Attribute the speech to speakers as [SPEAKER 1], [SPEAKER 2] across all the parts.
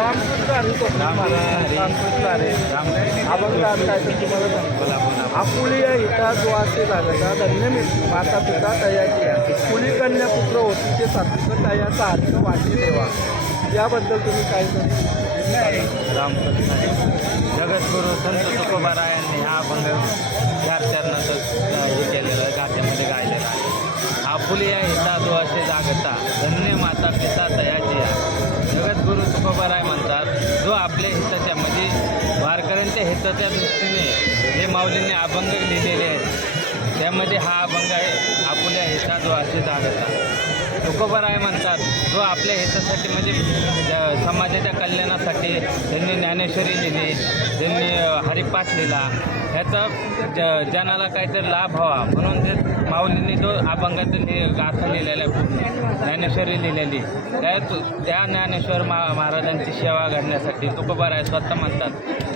[SPEAKER 1] रामकृष्ण काय आपुली या हिता जो असे लागता धन्य मी माता पिता तयाची कुली कन्या पुत्र होती ते सात्विक तयाचा अर्थ वाटी देवा याबद्दल तुम्ही काय
[SPEAKER 2] रामकृष्ण जगद्गुरू संत तुकोबारायांनी हा अभंग चार चरणाचं हे केलेलं आहे गायलेलं गायलेला आहे आपुलिया हिता जो असे जागता धन्य माता पिता आपल्या हिताच्या म्हणजे वारकऱ्यांच्या हिताच्या दृष्टीने हे माऊलींनी अभंग लिहिलेले आहेत. त्यामध्ये हा अभंग आहे आपुल्या हिता जो असे जागता तुकोबाराय म्हणतात जो आपल्या हितासाठी म्हणजे समाजाच्या कल्याणासाठी त्यांनी ज्ञानेश्वरी लिहिली त्यांनी अ, हरिपाठ लिहिला ह्याचा ज जनाला काहीतरी लाभ व्हावा म्हणून ते माऊलींनी जो अभंगात लि गाथा लिहिलेला आहे ज्ञानेश्वरी लिहिलेली. त्या त्या ज्ञानेश्वर मा महाराजांची सेवा घडण्यासाठी तुकोबाराय स्वतः म्हणतात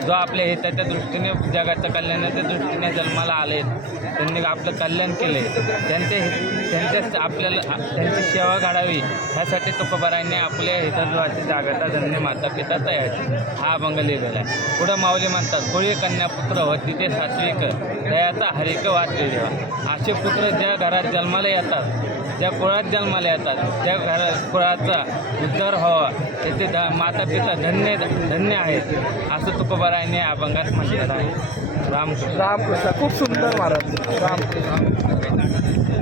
[SPEAKER 2] जो आपल्या हिताच्या दृष्टीने जगाच्या कल्याणाच्या दृष्टीने जन्माला आले त्यांनी आपलं कल्याण केले. त्यांचे त्यांच्या आपल्याला त्यांची सेवा घडावी. ह्यासाठी तुकोबारायांनी आपल्या हिताची जागाचा धन्य माता पिता तयार हा अभंग लिहिलेला आहे. पुढं माऊली म्हणतात कोळी कन्या पुत्र व तिथे सात्विक दयाचा हरिक देवा. असे पुत्र ज्या घरात जन्माला येतात ज्या कुळात जन्माला येतात त्या घरा कुळाचा उद्धार व्हावा त्याचे ध माता पिता धन्य धन्य आहेत. असं तुकोबारायांनी अभंगात म्हटलेलं आहे. रामकृष्ण.
[SPEAKER 1] रामकृष्ण खूप सुंदर महाराज. रामकृष्ण.